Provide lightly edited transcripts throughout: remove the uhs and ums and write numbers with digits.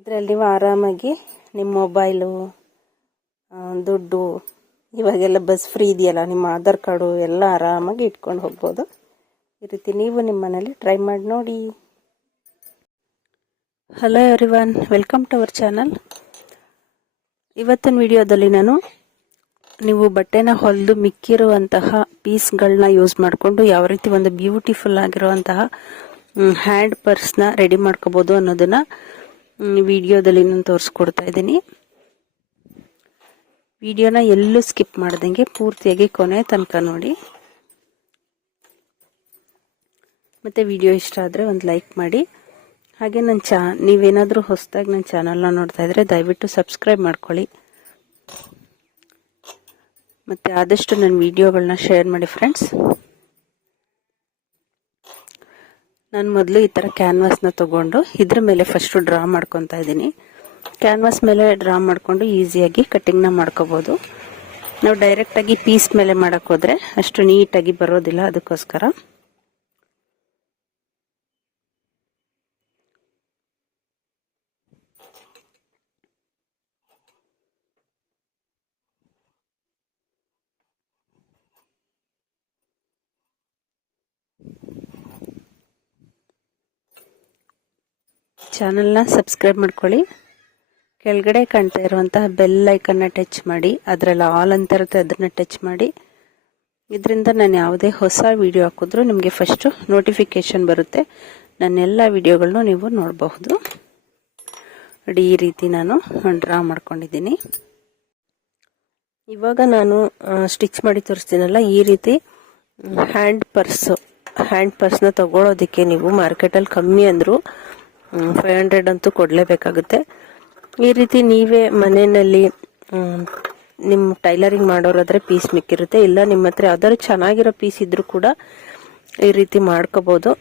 ಇದರಲ್ಲಿ ನೀವು ಆರಾಮಾಗಿ ನಿಮ್ಮ ಮೊಬೈಲು, ದುಡ್ಡು, ಇವಾಗೆಲ್ಲ ಬಸ್ ಫ್ರೀ ಇದೆಯಲ್ಲ, ನಿಮ್ಮ ಆಧಾರ್ ಕಾರ್ಡು ಎಲ್ಲ ಆರಾಮಾಗಿ ಇಟ್ಕೊಂಡು ಹೋಗ್ಬೋದು. ಈ ರೀತಿ ನೀವು ನಿಮ್ಮ ಮನೇಲಿ ಟ್ರೈ ಮಾಡಿ ನೋಡಿ. Hello everyone, welcome to our channel. ಇವತ್ತಿನ ವಿಡಿಯೋದಲ್ಲಿ ನಾನು ನೀವು ಬಟ್ಟೆನ ಹೊಲಿದು ಮಿಕ್ಕಿರುವಂತಹ ಪೀಸ್ಗಳನ್ನ ಯೂಸ್ ಮಾಡಿಕೊಂಡು ಯಾವ ರೀತಿ ಒಂದು ಬ್ಯೂಟಿಫುಲ್ ಆಗಿರುವಂತಹ ಹ್ಯಾಂಡ್ ಪರ್ಸ್ನ ರೆಡಿ ಮಾಡ್ಕೋಬೋದು ಅನ್ನೋದನ್ನ ವಿಡಿಯೋದಲ್ಲಿ ನಾನು ತೋರಿಸ್ಕೊಡ್ತಾ ಇದ್ದೀನಿ. ವಿಡಿಯೋನ ಎಲ್ಲೂ ಸ್ಕಿಪ್ ಮಾಡ್ದಂಗೆ ಪೂರ್ತಿಯಾಗಿ ಕೊನೆ ತನಕ ನೋಡಿ. ಮತ್ತೆ ವಿಡಿಯೋ ಇಷ್ಟ ಆದರೆ ಒಂದು ಲೈಕ್ ಮಾಡಿ. ಹಾಗೆ ನೀವೇನಾದರೂ ಹೊಸದಾಗಿ ನನ್ನ ಚಾನಲ್ನ ನೋಡ್ತಾ ಇದ್ರೆ ದಯವಿಟ್ಟು ಸಬ್ಸ್ಕ್ರೈಬ್ ಮಾಡ್ಕೊಳ್ಳಿ. ಮತ್ತು ಆದಷ್ಟು ನನ್ನ ವಿಡಿಯೋಗಳನ್ನ ಶೇರ್ ಮಾಡಿ ಫ್ರೆಂಡ್ಸ್. ನಾನು ಮೊದಲು ಈ ಥರ ಕ್ಯಾನ್ವಾಸ್ನ ತೊಗೊಂಡು ಇದ್ರ ಮೇಲೆ ಫಸ್ಟು ಡ್ರಾ ಮಾಡ್ಕೊತಾ ಇದ್ದೀನಿ. ಕ್ಯಾನ್ವಾಸ್ ಮೇಲೆ ಡ್ರಾ ಮಾಡಿಕೊಂಡು ಈಸಿಯಾಗಿ ಕಟ್ಟಿಂಗ್ನ ಮಾಡ್ಕೋಬೋದು. ನಾವು ಡೈರೆಕ್ಟಾಗಿ ಪೀಸ್ ಮೇಲೆ ಮಾಡೋಕ್ಕೆ ಹೋದರೆ ಅಷ್ಟು ನೀಟಾಗಿ ಬರೋದಿಲ್ಲ. ಅದಕ್ಕೋಸ್ಕರ ಚಾನಲ್ನ ಸಬ್ಸ್ಕ್ರೈಬ್ ಮಾಡ್ಕೊಳ್ಳಿ. ಕೆಳಗಡೆ ಕಾಣ್ತಾ ಇರುವಂತಹ ಬೆಲ್ ಐಕನ್ನ ಟಚ್ ಮಾಡಿ, ಅದರಲ್ಲಿ ಆಲ್ ಅಂತ ಇರುತ್ತೆ, ಅದನ್ನ ಟಚ್ ಮಾಡಿ. ಇದರಿಂದ ನಾನು ಯಾವುದೇ ಹೊಸ ವಿಡಿಯೋ ಹಾಕಿದ್ರೂ ನಿಮಗೆ ಫಸ್ಟು ನೋಟಿಫಿಕೇಶನ್ ಬರುತ್ತೆ. ನನ್ನೆಲ್ಲ ವಿಡಿಯೋಗಳನ್ನೂ ನೀವು ನೋಡಬಹುದು. ನೋಡಿ, ಈ ರೀತಿ ನಾನು ಡ್ರಾ ಮಾಡ್ಕೊಂಡಿದ್ದೀನಿ. ಇವಾಗ ನಾನು ಸ್ಟಿಚ್ ಮಾಡಿ ತೋರಿಸ್ತೀನಲ್ಲ, ಈ ರೀತಿ ಹ್ಯಾಂಡ್ ಪರ್ಸ್ನ ತಗೊಳ್ಳೋದಕ್ಕೆ ನೀವು ಮಾರ್ಕೆಟಲ್ಲಿ ಕಮ್ಮಿ ಅಂದರೂ 500 ಅಂತೂ ಕೊಡಲೇಬೇಕಾಗುತ್ತೆ. ಈ ರೀತಿ ನೀವೇ ಮನೆಯಲ್ಲಿ ನಿಮ್ಮ ಟೈಲರಿಂಗ್ ಮಾಡೋರಾದ್ರೆ ಪೀಸ್ ಮಿಕ್ಕಿರುತ್ತೆ. ಇಲ್ಲ ನಿಮ್ಮ ಹತ್ರ ಯಾವ್ದಾದ್ರು ಚೆನ್ನಾಗಿರೋ ಪೀಸ್ ಇದ್ರೂ ಕೂಡ ಈ ರೀತಿ ಮಾಡ್ಕೋಬಹುದು.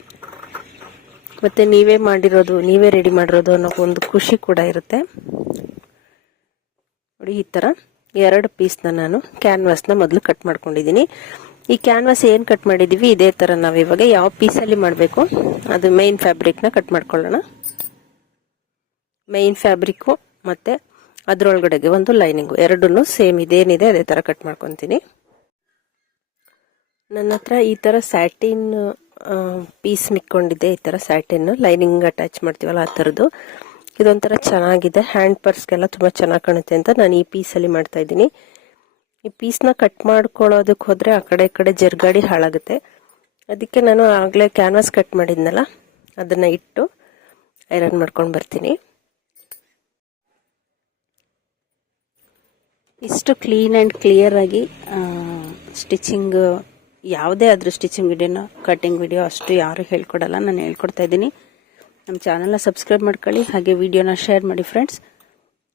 ಮತ್ತೆ ನೀವೇ ರೆಡಿ ಮಾಡಿರೋದು ಅನ್ನೋ ಒಂದು ಖುಷಿ ಕೂಡ ಇರುತ್ತೆ. ನೋಡಿ, ಈ ತರ 2 ಪೀಸ್ನ ನಾನು ಕ್ಯಾನ್ವಾಸ್ನ ಮೊದಲು ಕಟ್ ಮಾಡ್ಕೊಂಡಿದ್ದೀನಿ. ಈ ಕ್ಯಾನ್ವಾಸ್ ಏನು ಕಟ್ ಮಾಡಿದೀವಿ ಇದೇ ತರ ನಾವು ಇವಾಗ ಯಾವ ಪೀಸಲ್ಲಿ ಮಾಡಬೇಕು ಅದು ಮೈನ್ ಫ್ಯಾಬ್ರಿಕ್ನ ಕಟ್ ಮಾಡ್ಕೊಳ್ಳೋಣ. ಮೈನ್ ಫ್ಯಾಬ್ರಿಕ್ಕು ಮತ್ತೆ ಅದರೊಳಗಡೆಗೆ ಒಂದು ಲೈನಿಂಗು ಎರಡನ್ನೂ ಸೇಮ್ ಇದೇನಿದೆ ಅದೇ ತರ ಕಟ್ ಮಾಡ್ಕೊತೀನಿ. ನನ್ನ ಹತ್ರ ಈ ತರ ಸ್ಯಾಟಿನ್ ಪೀಸ್ ಮಿಕ್ಕೊಂಡಿದೆ. ಈ ತರ ಸ್ಯಾಟಿನ್ ಲೈನಿಂಗ್ ಅಟ್ಯಾಚ್ ಮಾಡ್ತೀವಲ್ಲ ಆ ಥರದ್ದು. ಇದೊಂಥರ ಚೆನ್ನಾಗಿದೆ, ಹ್ಯಾಂಡ್ ಪರ್ಸ್ಗೆಲ್ಲ ತುಂಬಾ ಚೆನ್ನಾಗಿ ಕಾಣುತ್ತೆ ಅಂತ ನಾನು ಈ ಪೀಸಲ್ಲಿ ಮಾಡ್ತಾ ಇದ್ದೀನಿ. ಈ ಪೀಸ್ನ ಕಟ್ ಮಾಡ್ಕೊಳ್ಳೋದಕ್ಕೆ ಹೋದ್ರೆ ಆ ಕಡೆ ಈ ಕಡೆ ಜರ್ಗಾಡಿ ಹಾಳಾಗುತ್ತೆ. ಅದಕ್ಕೆ ನಾನು ಆಗಲೇ ಕ್ಯಾನ್ವಾಸ್ ಕಟ್ ಮಾಡಿದ್ನಲ್ಲ ಅದನ್ನ ಇಟ್ಟು ಐರನ್ ಮಾಡ್ಕೊಂಡು ಬರ್ತೀನಿ. ಇಷ್ಟು ಕ್ಲೀನ್ ಆ್ಯಂಡ್ ಕ್ಲಿಯರ್ ಆಗಿ ಸ್ಟಿಚಿಂಗ್, ಯಾವುದೇ ಆದರೂ ಸ್ಟಿಚಿಂಗ್ ವಿಡಿಯೋನ ಕಟಿಂಗ್ ವಿಡಿಯೋ ಅಷ್ಟು ಯಾರು ಹೇಳ್ಕೊಡಲ್ಲ, ನಾನು ಹೇಳ್ಕೊಡ್ತಾ ಇದ್ದೀನಿ. ನಮ್ಮ ಚಾನಲ್ನ ಸಬ್ಸ್ಕ್ರೈಬ್ ಮಾಡ್ಕೊಳ್ಳಿ, ಹಾಗೆ ವಿಡಿಯೋನ ಶೇರ್ ಮಾಡಿ ಫ್ರೆಂಡ್ಸ್.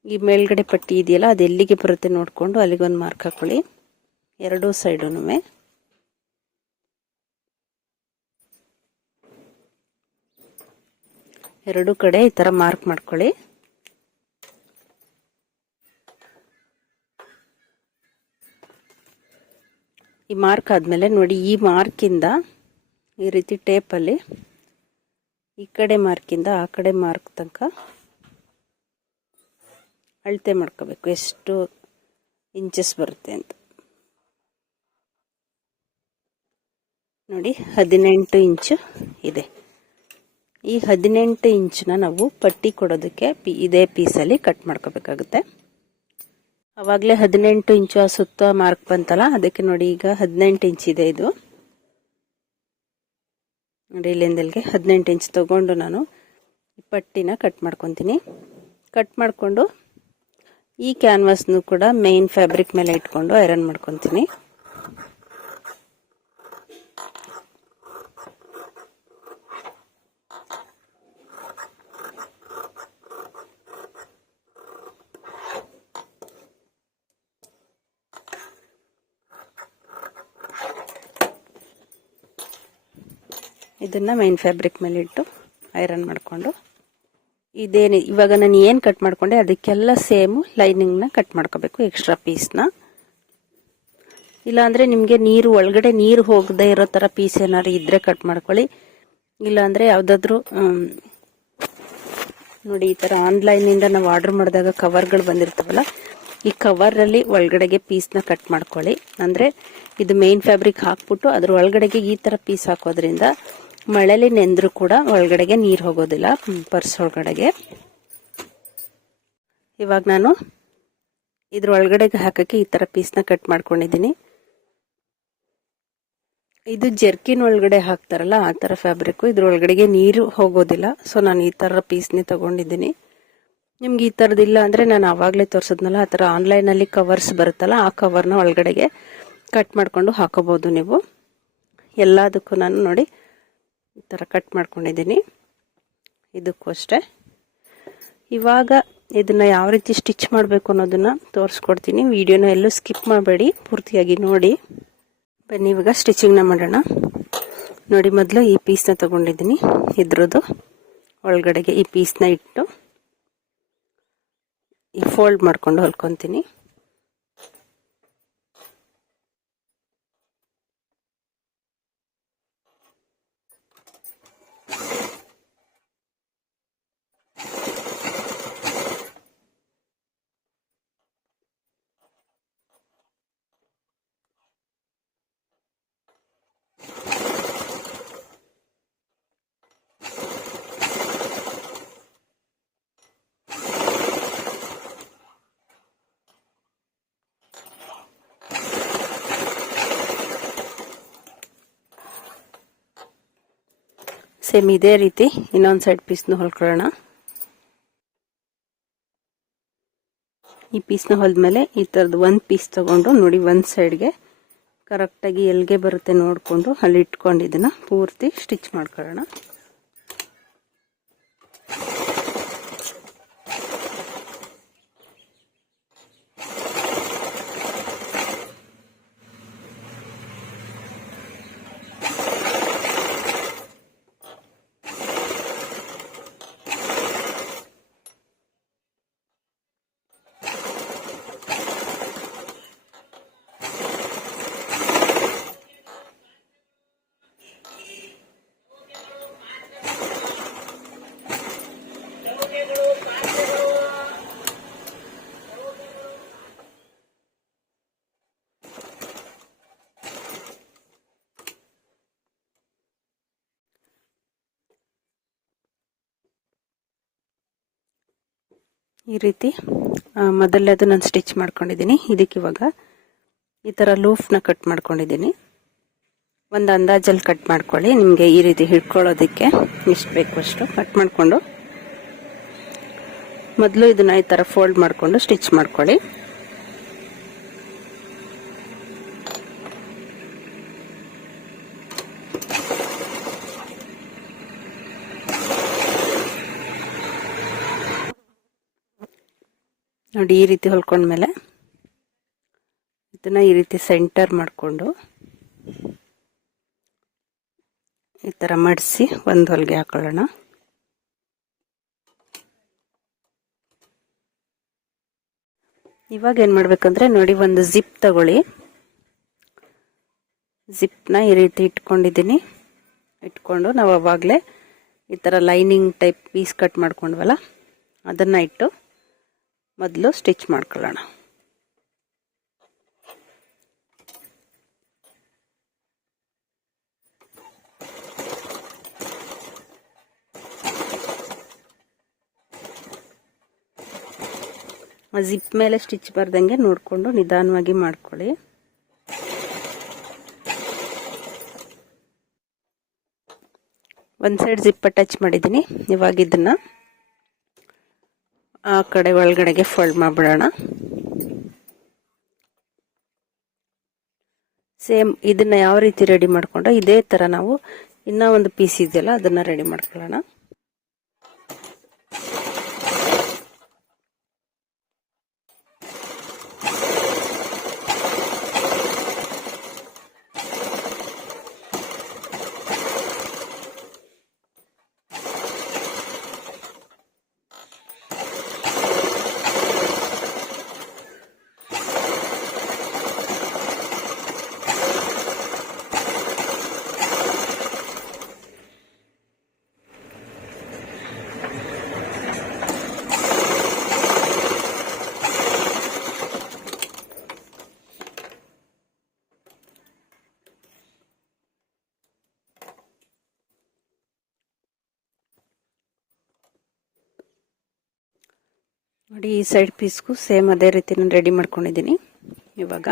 ಈ ಮೇಲ್ಗಡೆ ಪಟ್ಟಿ ಇದೆಯಲ್ಲ ಅದು ಎಲ್ಲಿಗೆ ಬರುತ್ತೆ ನೋಡಿಕೊಂಡು ಅಲ್ಲಿಗೊಂದು ಮಾರ್ಕ್ ಹಾಕೊಳ್ಳಿ. ಎರಡೂ ಸೈಡುನುವೆ ಎರಡೂ ಕಡೆ ಈ ಥರ ಮಾರ್ಕ್ ಮಾಡ್ಕೊಳ್ಳಿ. ಈ ಮಾರ್ಕ್ ಆದಮೇಲೆ ನೋಡಿ, ಈ ಮಾರ್ಕಿಂದ ಈ ರೀತಿ ಟೇಪಲ್ಲಿ ಈ ಕಡೆ ಮಾರ್ಕಿಂದ ಆ ಕಡೆ ಮಾರ್ಕ್ ತನಕ ಅಳತೆ ಮಾಡ್ಕೋಬೇಕು, ಎಷ್ಟು ಇಂಚಸ್ ಬರುತ್ತೆ ಅಂತ. ನೋಡಿ, 18 ಇಂಚು ಇದೆ. ಈ 18 ಇಂಚನ್ನ ನಾವು ಪಟ್ಟಿ ಕೊಡೋದಕ್ಕೆ ಇದೇ ಪೀಸಲ್ಲಿ ಕಟ್ ಮಾಡ್ಕೋಬೇಕಾಗುತ್ತೆ. ಅವಾಗಲೇ 18 ಇಂಚು ಆ ಸುತ್ತ ಮಾರ್ಕ್ ಬಂತಲ್ಲ, ಅದಕ್ಕೆ ನೋಡಿ ಈಗ 18 ಇಂಚ್ ಇದೆ ಇದು. ನೋಡಿ, ಇಲ್ಲಿಂದಲ್ಲಿಗೆ 18 ಇಂಚ್ ತಗೊಂಡು ನಾನು ಪಟ್ಟಿನ ಕಟ್ ಮಾಡ್ಕೊತೀನಿ. ಕಟ್ ಮಾಡಿಕೊಂಡು ಈ ಕ್ಯಾನ್ವಾಸ್ನು ಕೂಡ ಮೇನ್ ಫ್ಯಾಬ್ರಿಕ್ ಮೇಲೆ ಇಟ್ಕೊಂಡು ಐರನ್ ಮಾಡ್ಕೊತೀನಿ. ಇದನ್ನ ಮೈನ್ ಫ್ಯಾಬ್ರಿಕ್ ಮೇಲೆ ಇಟ್ಟು ಐರನ್ ಮಾಡಿಕೊಂಡು ಇವಾಗ ನಾನು ಏನು ಕಟ್ ಮಾಡ್ಕೊಂಡೆ ಅದಕ್ಕೆಲ್ಲ ಸೇಮು ಲೈನಿಂಗ್ನ ಕಟ್ ಮಾಡ್ಕೋಬೇಕು, ಎಕ್ಸ್ಟ್ರಾ ಪೀಸ್ನ. ಇಲ್ಲಾಂದರೆ ನಿಮಗೆ ಒಳಗಡೆ ನೀರು ಹೋಗದೆ ಇರೋ ಥರ ಪೀಸ್ ಏನಾದ್ರು ಇದ್ದರೆ ಕಟ್ ಮಾಡ್ಕೊಳ್ಳಿ. ಇಲ್ಲಾಂದರೆ ಯಾವುದಾದ್ರೂ ನೋಡಿ ಈ ತರ ಆನ್ಲೈನ್ ಇಂದ ನಾವು ಆರ್ಡರ್ ಮಾಡಿದಾಗ ಕವರ್ಗಳು ಬಂದಿರ್ತಾವಲ್ಲ, ಈ ಕವರ್ ಅಲ್ಲಿ ಒಳಗಡೆಗೆ ಪೀಸ್ ನ ಕಟ್ ಮಾಡ್ಕೊಳ್ಳಿ. ಅಂದ್ರೆ ಇದು ಮೇನ್ ಫ್ಯಾಬ್ರಿಕ್ ಹಾಕ್ಬಿಟ್ಟು ಅದ್ರ ಒಳಗಡೆಗೆ ಈ ತರ ಪೀಸ್ ಹಾಕೋದ್ರಿಂದ ಮಳೆಲಿ ನೆಂದ್ರು ಕೂಡ ಒಳಗಡೆಗೆ ನೀರ್ ಹೋಗೋದಿಲ್ಲ ಪರ್ಸ್ ಒಳಗಡೆಗೆ. ಇವಾಗ ನಾನು ಇದ್ರ ಒಳಗಡೆಗೆ ಹಾಕಕ್ಕೆ ಈ ತರ ಪೀಸ್ ನ ಕಟ್ ಮಾಡ್ಕೊಂಡಿದೀನಿ. ಇದು ಜರ್ಕಿನ್ ಒಳಗಡೆ ಹಾಕ್ತಾರಲ್ಲ ಆ ತರ ಫ್ಯಾಬ್ರಿಕ್, ಇದ್ರ ಒಳಗಡೆಗೆ ನೀರು ಹೋಗೋದಿಲ್ಲ. ಸೊ ನಾನು ಈ ತರ ಪೀಸ್ನೇ ತಗೊಂಡಿದ್ದೀನಿ. ನಿಮ್ಗೆ ಈ ತರದಿಲ್ಲ ಅಂದ್ರೆ ನಾನು ಆವಾಗ್ಲೇ ತೋರ್ಸದ್ನಲ್ಲ ಆ ತರ ಆನ್ಲೈನ್ ಅಲ್ಲಿ ಕವರ್ಸ್ ಬರುತ್ತಲ್ಲ, ಆ ಕವರ್ನ ಒಳಗಡೆಗೆ ಕಟ್ ಮಾಡ್ಕೊಂಡು ಹಾಕೋಬಹುದು ನೀವು. ಎಲ್ಲದಕ್ಕೂ ನಾನು ನೋಡಿ ಈ ತರ ಕಟ್ ಮಾಡ್ಕೊಂಡಿದ್ದೀನಿ. ಇದಕ್ಕೂ ಅಷ್ಟೇ. ಇವಾಗ ಇದನ್ನ ಯಾವ ರೀತಿ ಸ್ಟಿಚ್ ಮಾಡಬೇಕು ಅನ್ನೋದನ್ನ ತೋರಿಸ್ಕೊಡ್ತೀನಿ. ವಿಡಿಯೋನ ಎಲ್ಲೂ ಸ್ಕಿಪ್ ಮಾಡಬೇಡಿ, ಪೂರ್ತಿಯಾಗಿ ನೋಡಿ. ಬನ್ನಿ ಇವಾಗ ಸ್ಟಿಚಿಂಗ್ನ ಮಾಡೋಣ. ನೋಡಿ ಮೊದಲು ಈ ಪೀಸ್ನ ತಗೊಂಡಿದ್ದೀನಿ. ಇದ್ರದ್ದು ಒಳಗಡೆಗೆ ಈ ಪೀಸ್ನ ಇಟ್ಟು ಈ ಫೋಲ್ಡ್ ಮಾಡ್ಕೊಂಡು ಹೊಲ್ಕೊಂತೀನಿ. ಸೇಮ್ ಇದೇ ರೀತಿ ಇನ್ನೊಂದು ಸೈಡ್ ಪೀಸ್ನ ಹೊಲ್ಕೊಳ್ಳೋಣ. ಈ ಪೀಸ್ನ ಹೊಲ್ದ್ಮೇಲೆ ಈ ತರದ್ ಒಂದ್ ಪೀಸ್ ತಗೊಂಡು ನೋಡಿ ಒಂದ್ ಸೈಡ್ಗೆ ಕರೆಕ್ಟಾಗಿ ಎಲ್ಲಿಗೆ ಬರುತ್ತೆ ನೋಡ್ಕೊಂಡು ಅಲ್ಲಿ ಇಟ್ಕೊಂಡು ಇದನ್ನ ಪೂರ್ತಿ ಸ್ಟಿಚ್ ಮಾಡ್ಕೊಳ್ಳೋಣ. ಈ ರೀತಿ ಮೊದಲನೇದು ನಾನು ಸ್ಟಿಚ್ ಮಾಡ್ಕೊಂಡಿದ್ದೀನಿ. ಇದಕ್ಕೆ ಇವಾಗ ಈ ತರ ಲೂಫ್ನ ಕಟ್ ಮಾಡ್ಕೊಂಡಿದ್ದೀನಿ. ಒಂದು ಅಂದಾಜಲ್ಲಿ ಕಟ್ ಮಾಡ್ಕೊಳ್ಳಿ. ನಿಮಗೆ ಈ ರೀತಿ ಹಿಡ್ಕೊಳ್ಳೋದಕ್ಕೆ ಎಷ್ಟು ಬೇಕು ಅಷ್ಟು ಕಟ್ ಮಾಡಿಕೊಂಡು ಮೊದಲು ಇದನ್ನ ಈ ತರ ಫೋಲ್ಡ್ ಮಾಡಿಕೊಂಡು ಸ್ಟಿಚ್ ಮಾಡ್ಕೊಳ್ಳಿ. ನೋಡಿ ಈ ರೀತಿ ಹೊಲ್ಕೊಂಡ್ಮೇಲೆ ಇದನ್ನ ಈ ರೀತಿ ಸೆಂಟರ್ ಮಾಡಿಕೊಂಡು ಈ ತರ ಮಡಿಸಿ ಒಂದು ಹೊಲಿಗೆ ಹಾಕೊಳ್ಳೋಣ. ಇವಾಗ ಏನ್ ಮಾಡ್ಬೇಕಂದ್ರೆ ನೋಡಿ ಒಂದು ಜಿಪ್ ತಗೊಳ್ಳಿ. ಜಿಪ್ನ ಈ ರೀತಿ ಇಟ್ಕೊಂಡಿದ್ದೀನಿ. ಇಟ್ಕೊಂಡು ನಾವು ಅವಾಗಲೇ ಈ ತರ ಲೈನಿಂಗ್ ಟೈಪ್ ಪೀಸ್ ಕಟ್ ಮಾಡ್ಕೊಂಡ್ವಲ್ಲ ಅದನ್ನ ಇಟ್ಟು ಮೊದಲು ಸ್ಟಿಚ್ ಮಾಡ್ಕೊಳ್ಳೋಣ. ಜಿಪ್ ಮೇಲೆ ಸ್ಟಿಚ್ ಬರ್ದಂಗೆ ನೋಡಿಕೊಂಡು ನಿಧಾನವಾಗಿ ಮಾಡ್ಕೊಳ್ಳಿ. ಒಂದು ಸೈಡ್ ಜಿಪ್ ಅಟ್ಯಾಚ್ ಮಾಡಿದ್ದೀನಿ. ಇವಾಗ ಇದನ್ನ ಆ ಕಡೆ ಒಳಗಡೆಗೆ ಫೋಲ್ಡ್ ಮಾಡ್ಬಿಡೋಣ. ಸೇಮ್ ಇದನ್ನ ಯಾವ ರೀತಿ ರೆಡಿ ಮಾಡ್ಕೊಂಡ್ರೆ ಇದೇ ತರ ನಾವು ಇನ್ನ ಒಂದು ಪೀಸ್ ಇದೆಯಲ್ಲ ಅದನ್ನ ರೆಡಿ ಮಾಡ್ಕೊಳ್ಳೋಣ. ನೋಡಿ ಈ ಸೈಡ್ ಪೀಸ್ಗೂ ಸೇಮ್ ಅದೇ ರೀತಿ ನಾನು ರೆಡಿ ಮಾಡ್ಕೊಂಡಿದ್ದೀನಿ. ಇವಾಗ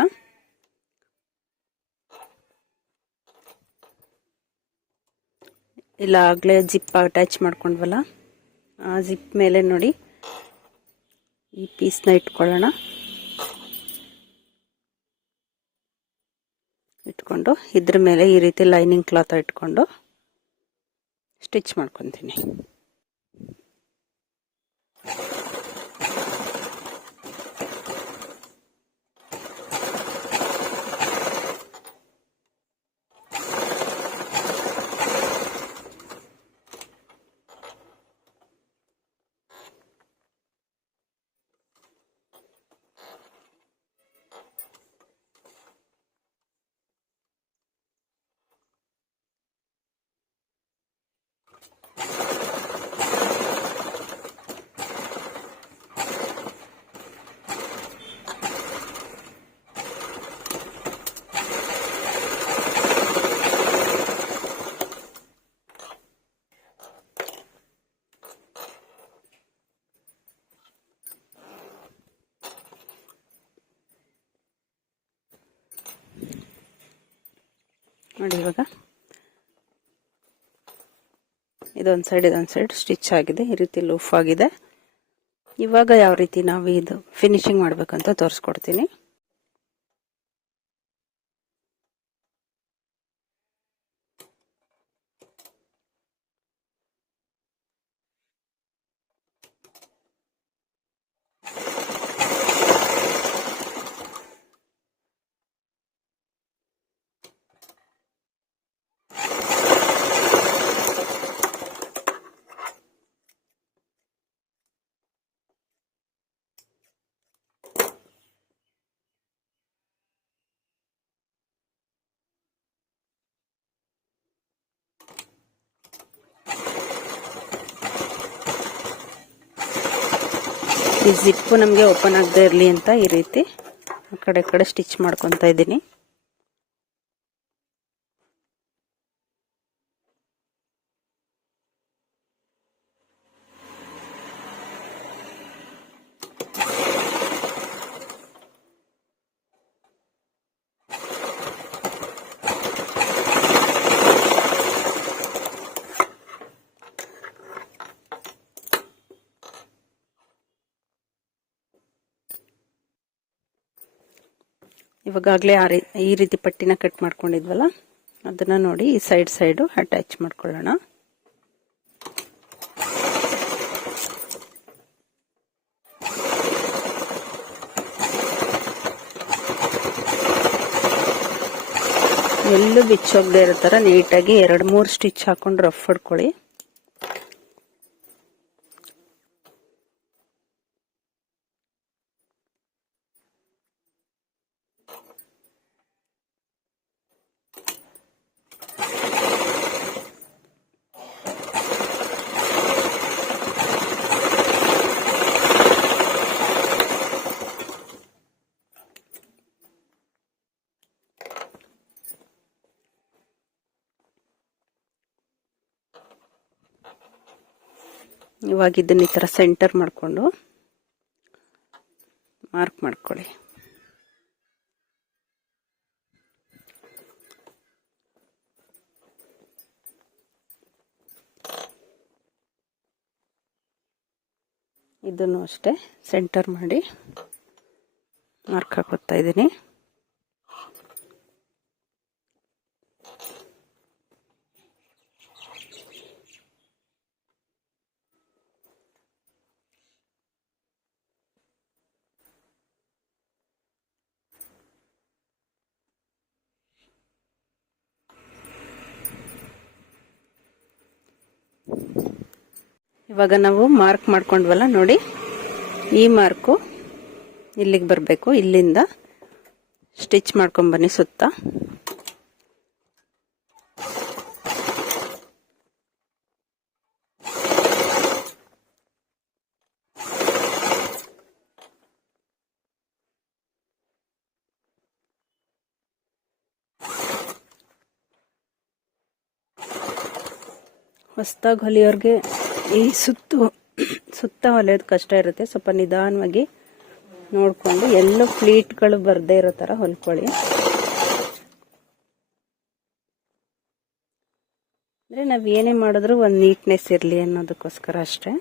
ಇಲ್ಲ ಆಗಲೇ ಜಿಪ್ ಅಟ್ಯಾಚ್ ಮಾಡ್ಕೊಂಡ್ವಲ್ಲ, ಆ ಜಿಪ್ ಮೇಲೆ ನೋಡಿ ಈ ಪೀಸ್ನ ಇಟ್ಕೊಳ್ಳೋಣ. ಇಟ್ಕೊಂಡು ಇದ್ರ ಮೇಲೆ ಈ ರೀತಿ ಲೈನಿಂಗ್ ಕ್ಲಾತ್ ಇಟ್ಕೊಂಡು ಸ್ಟಿಚ್ ಮಾಡ್ಕೊತೀನಿ. ನೋಡಿ ಇವಾಗ ಇದೊಂದು ಸೈಡ್ ಸ್ಟಿಚ್ ಆಗಿದೆ, ಈ ರೀತಿ ಲೂಫ್ ಆಗಿದೆ. ಇವಾಗ ಯಾವ ರೀತಿ ನಾವು ಇದು ಫಿನಿಶಿಂಗ್ ಮಾಡ್ಬೇಕಂತ ತೋರಿಸ್ಕೊಡ್ತೀನಿ. ಈ ಜಿಪ್ಪು ನಮಗೆ ಓಪನ್ ಆಗದೆ ಇರಲಿ ಅಂತ ಈ ರೀತಿ ಆ ಕಡೆ ಸ್ಟಿಚ್ ಮಾಡ್ಕೊತಾ ಇದ್ದೀನಿ. ಇವಾಗಲೇ ಈ ರೀತಿ ಪಟ್ಟಿನ ಕಟ್ ಮಾಡ್ಕೊಂಡಿದ್ವಲ್ಲ, ಅದನ್ನ ನೋಡಿ ಈ ಸೈಡು ಅಟ್ಯಾಚ್ ಮಾಡ್ಕೊಳ್ಳೋಣ. ಎಲ್ಲೂ ಬಿಚ್ಚೋಗದೆ ಇರೋ ಥರ ನೀಟಾಗಿ 2-3 ಸ್ಟಿಚ್ ಹಾಕೊಂಡು ರಫ್ ಹೊಡ್ಕೊಳ್ಳಿ. ಇವಾಗ ಇದನ್ನ ಈ ಥರ ಸೆಂಟರ್ ಮಾಡಿಕೊಂಡು ಮಾರ್ಕ್ ಮಾಡ್ಕೊಳ್ಳಿ. ಇದನ್ನು ಅಷ್ಟೇ ಸೆಂಟರ್ ಮಾಡಿ ಮಾರ್ಕ್ ಹಾಕೋತಾ ಇದ್ದೀನಿ. ಇವಾಗ ನಾವು ಮಾರ್ಕ್ ಮಾಡ್ಕೊಂಡ್ವಲ್ಲ ನೋಡಿ, ಈ ಮಾರ್ಕು ಇಲ್ಲಿಗೆ ಬರಬೇಕು. ಇಲ್ಲಿಂದ ಸ್ಟಿಚ್ ಮಾಡ್ಕೊಂಬನ್ನಿ ಸುತ್ತ. ಹೊಸದಾಗಿ ಹೊಲಿಯೋರ್ಗೆ ಈ ಸುತ್ತು ಸುತ್ತ ಹೊಲಿಯೋದು ಕಷ್ಟ ಇರುತ್ತೆ. ಸ್ವಲ್ಪ ನಿಧಾನವಾಗಿ ನೋಡಿಕೊಂಡು ಎಲ್ಲೂ ಫ್ಲೀಟ್ಗಳು ಬರದೇ ಇರೋ ಥರ ಹೊಲ್ಕೊಳ್ಳಿ. ಅಂದರೆ ನಾವು ಏನೇ ಮಾಡಿದ್ರೂ ಒಂದು ನೀಟ್ನೆಸ್ ಇರಲಿ ಅನ್ನೋದಕ್ಕೋಸ್ಕರ ಅಷ್ಟೇ.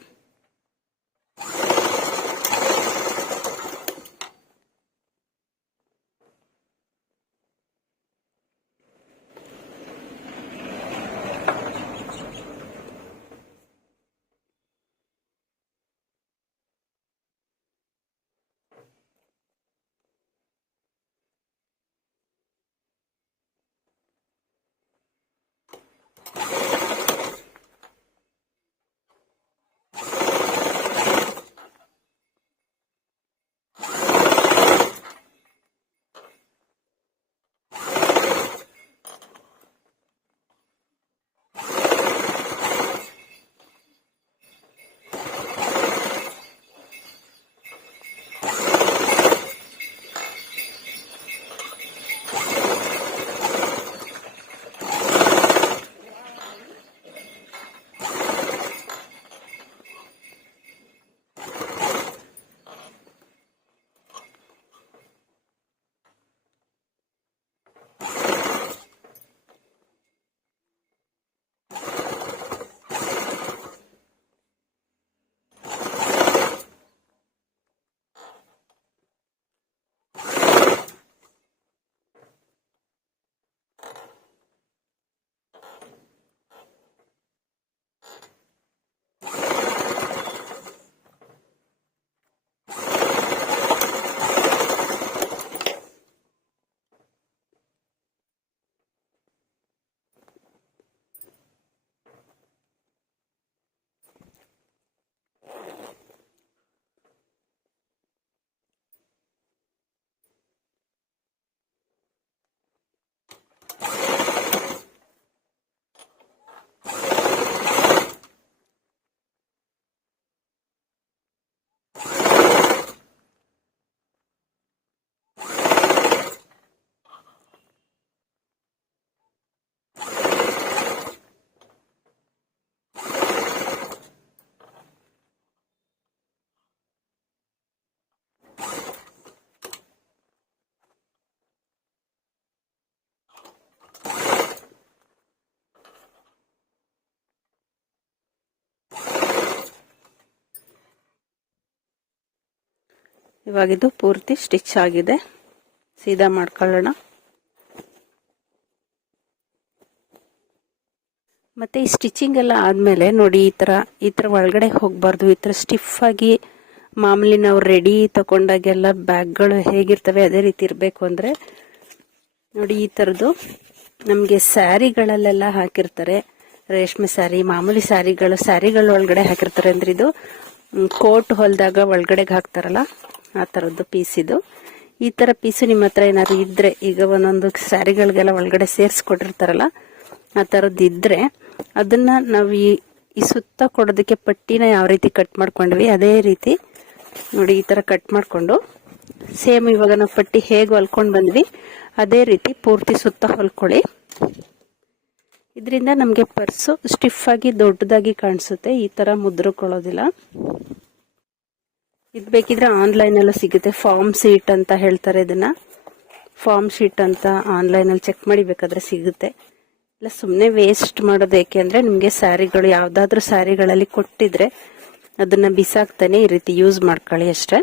ಇವಾಗಿದು ಪೂರ್ತಿ ಸ್ಟಿಚ್ ಆಗಿದೆ. ಸೀದಾ ಮಾಡ್ಕೊಳ್ಳೋಣ. ಮತ್ತೆ ಈ ಸ್ಟಿಚಿಂಗ್ ಎಲ್ಲ ಆದ್ಮೇಲೆ ನೋಡಿ, ಈ ತರ ಒಳಗಡೆ ಹೋಗ್ಬಾರ್ದು. ಈ ತರ ಸ್ಟಿಫ್ ಆಗಿ ಮಾಮೂಲಿ ನಾವು ರೆಡಿ ತಗೊಂಡಾಗೆಲ್ಲ ಬ್ಯಾಗ್ಗಳು ಹೇಗಿರ್ತವೆ ಅದೇ ರೀತಿ ಇರಬೇಕು. ಅಂದ್ರೆ ನೋಡಿ, ಈ ತರದ್ದು ನಮ್ಗೆ ಸ್ಯಾರಿಗಳಲ್ಲೆಲ್ಲ ಹಾಕಿರ್ತಾರೆ. ರೇಷ್ಮೆ ಸ್ಯಾರಿ, ಮಾಮೂಲಿ ಸ್ಯಾರಿಗಳ ಒಳಗಡೆ ಹಾಕಿರ್ತಾರೆ. ಅಂದ್ರೆ ಇದು ಕೋಟ್ ಹೊಲ್ದಾಗ ಒಳಗಡೆಗೆ ಹಾಕ್ತಾರಲ್ಲ, ಆ ತರದ್ದು ಪೀಸ್ ಇದು. ಈ ತರ ಪೀಸು ನಿಮ್ಮ ಹತ್ರ ಏನಾದ್ರು ಇದ್ರೆ, ಈಗ ಒಂದೊಂದು ಸ್ಯಾರಿಗಳಿಗೆಲ್ಲ ಒಳಗಡೆ ಸೇರಿಸ್ಕೊಟ್ಟಿರ್ತಾರಲ್ಲ, ಆ ತರದ್ದು ಇದ್ರೆ ಅದನ್ನ ನಾವು ಈ ಸುತ್ತ ಕೊಡೋದಕ್ಕೆ ಪಟ್ಟಿನ ಯಾವ ರೀತಿ ಕಟ್ ಮಾಡ್ಕೊಂಡ್ವಿ ಅದೇ ರೀತಿ ನೋಡಿ ಈ ತರ ಕಟ್ ಮಾಡ್ಕೊಂಡು, ಸೇಮ್ ಇವಾಗ ನಾವು ಪಟ್ಟಿ ಹೇಗೆ ಹೊಲ್ಕೊಂಡ್ ಬಂದ್ವಿ ಅದೇ ರೀತಿ ಪೂರ್ತಿ ಸುತ್ತ ಹೊಲ್ಕೊಳ್ಳಿ. ಇದರಿಂದ ನಮ್ಗೆ ಪರ್ಸು ಸ್ಟಿಫ್ ಆಗಿ ದೊಡ್ಡದಾಗಿ ಕಾಣಿಸುತ್ತೆ. ಈ ತರ ಮುದ್ರಕೊಳ್ಳೋದಿಲ್ಲ. ಇದು ಬೇಕಿದ್ರೆ ಆನ್ಲೈನ್ ಅಲ್ಲೂ ಸಿಗುತ್ತೆ. ಫಾರ್ಮ್ ಶೀಟ್ ಅಂತ ಹೇಳ್ತಾರೆ ಇದನ್ನ. ಫಾರ್ಮ್ ಶೀಟ್ ಅಂತ ಆನ್ಲೈನ್ ಅಲ್ಲಿ ಚೆಕ್ ಮಾಡಿ ಬೇಕಾದ್ರೆ ಸಿಗುತ್ತೆ. ಇಲ್ಲ ಸುಮ್ಮನೆ ವೇಸ್ಟ್ ಮಾಡೋದು ಏಕೆ ಅಂದ್ರೆ, ನಿಮ್ಗೆ ಸ್ಯಾರಿಗಳು ಯಾವ್ದಾದ್ರು ಸ್ಯಾರಿಗಳಲ್ಲಿ ಕೊಟ್ಟಿದ್ರೆ ಅದನ್ನ ಬಿಸಾಕ್ತಾನೆ ಈ ರೀತಿ ಯೂಸ್ ಮಾಡ್ಕೊಳ್ಳಿ ಅಷ್ಟೇ.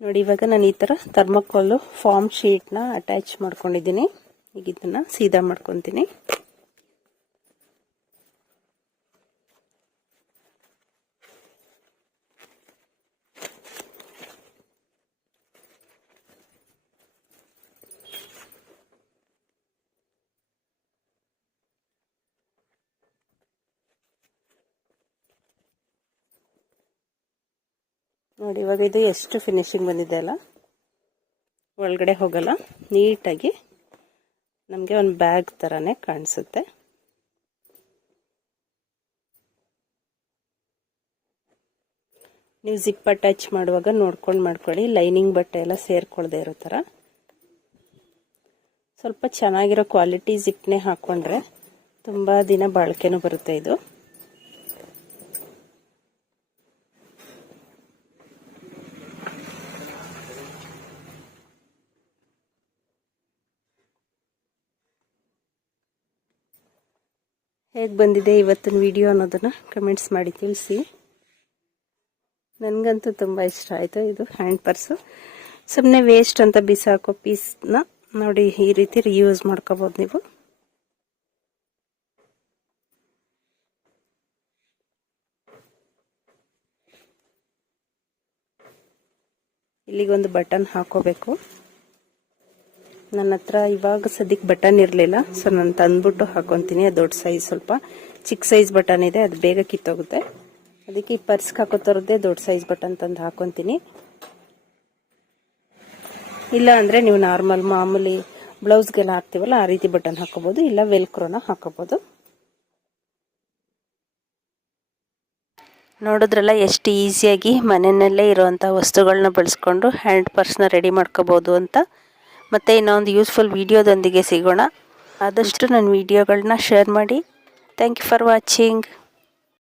ನೋಡಿ, ಇವಾಗ ನಾನು ಈ ತರ ಥರ್ಮೋಕೋಲ್ ಫಾರ್ಮ್ ಶೀಟ್ ನ ಅಟ್ಯಾಚ್ ಮಾಡ್ಕೊಂಡಿದ್ದೀನಿ. ಈಗ ಇದನ್ನ ಸೀದಾ ಮಾಡ್ಕೊಂತೀನಿ. ನೋಡಿ ಇವಾಗ ಇದು ಎಷ್ಟು ಫಿನಿಶಿಂಗ್ ಬಂದಿದೆ ಅಲ್ಲ, ಒಳಗಡೆ ಹೋಗಲ್ಲ, ನೀಟಾಗಿ ನಮಗೆ ಒಂದು ಬ್ಯಾಗ್ ಥರನೇ ಕಾಣಿಸುತ್ತೆ. ನೀವು ಜಿಪ್ ಅಟ್ಯಾಚ್ ಮಾಡುವಾಗ ನೋಡ್ಕೊಂಡು ಮಾಡ್ಕೊಳ್ಳಿ, ಲೈನಿಂಗ್ ಬಟ್ಟೆ ಎಲ್ಲ ಸೇರ್ಕೊಳ್ಳದೆ ಇರೋ ಥರ. ಸ್ವಲ್ಪ ಚೆನ್ನಾಗಿರೋ ಕ್ವಾಲಿಟಿ ಜಿಪ್ನೇ ಹಾಕ್ಕೊಂಡ್ರೆ ತುಂಬ ದಿನ ಬಾಳಿಕೆನೂ ಬರುತ್ತೆ ಇದು. ಹೇಗೆ ಬಂದಿದೆ ಇವತ್ತಿನ ವಿಡಿಯೋ ಅನ್ನೋದನ್ನು ಕಮೆಂಟ್ಸ್ ಮಾಡಿ ತಿಳಿಸಿ. ನನಗಂತೂ ತುಂಬ ಇಷ್ಟ ಆಯಿತು. ಇದು ಹ್ಯಾಂಡ್ ಪರ್ಸು, ಸುಮ್ಮನೆ ವೇಸ್ಟ್ ಅಂತ ಬಿಸಾಕೋ ಪೀಸ್ನ ನೋಡಿ ಈ ರೀತಿ ರಿಯೂಸ್ ಮಾಡ್ಕೋಬೋದು ನೀವು. ಇಲ್ಲಿಗೊಂದು ಬಟನ್ ಹಾಕೋಬೇಕು. ನನ್ನ ಹತ್ರ ಇವಾಗ ಸದ್ಯಕ್ಕೆ ಬಟನ್ ಇರಲಿಲ್ಲ, ಸೊ ನಾನು ತಂದ್ಬಿಟ್ಟು ಹಾಕೊತೀನಿ. ಅದು ದೊಡ್ಡ ಸೈಜ್, ಸ್ವಲ್ಪ ಚಿಕ್ಕ ಸೈಜ್ ಬಟನ್ ಇದೆ, ಅದು ಬೇಗ ಕಿತ್ತೋಗುತ್ತೆ. ಅದಕ್ಕೆ ಈ ಪರ್ಸ್ಗೆ ಹಾಕೋತರದ್ದೇ ದೊಡ್ಡ ಸೈಜ್ ಬಟನ್ ತಂದು ಹಾಕೊತೀನಿ. ಇಲ್ಲ ಅಂದರೆ ನೀವು ಮಾಮೂಲಿ ಬ್ಲೌಸ್ಗೆಲ್ಲ ಹಾಕ್ತೀವಲ್ಲ ಆ ರೀತಿ ಬಟನ್ ಹಾಕೋಬೋದು, ಇಲ್ಲ ವೆಲ್ಕ್ರೋನ ಹಾಕೋಬೋದು. ನೋಡಿದ್ರಲ್ಲ ಎಷ್ಟು ಈಸಿಯಾಗಿ ಮನೆಯಲ್ಲೇ ಇರುವಂಥ ವಸ್ತುಗಳನ್ನ ಬಳಸ್ಕೊಂಡು ಹ್ಯಾಂಡ್ ಪರ್ಸ್ನ ರೆಡಿ ಮಾಡ್ಕೋಬೋದು ಅಂತ. ಮತ್ತು ಇನ್ನೊಂದು ಯೂಸ್ಫುಲ್ ವಿಡಿಯೋದೊಂದಿಗೆ ಸಿಗೋಣ. ಆದಷ್ಟು ನನ್ನ ವಿಡಿಯೋಗಳನ್ನ ಶೇರ್ ಮಾಡಿ. Thank you for watching.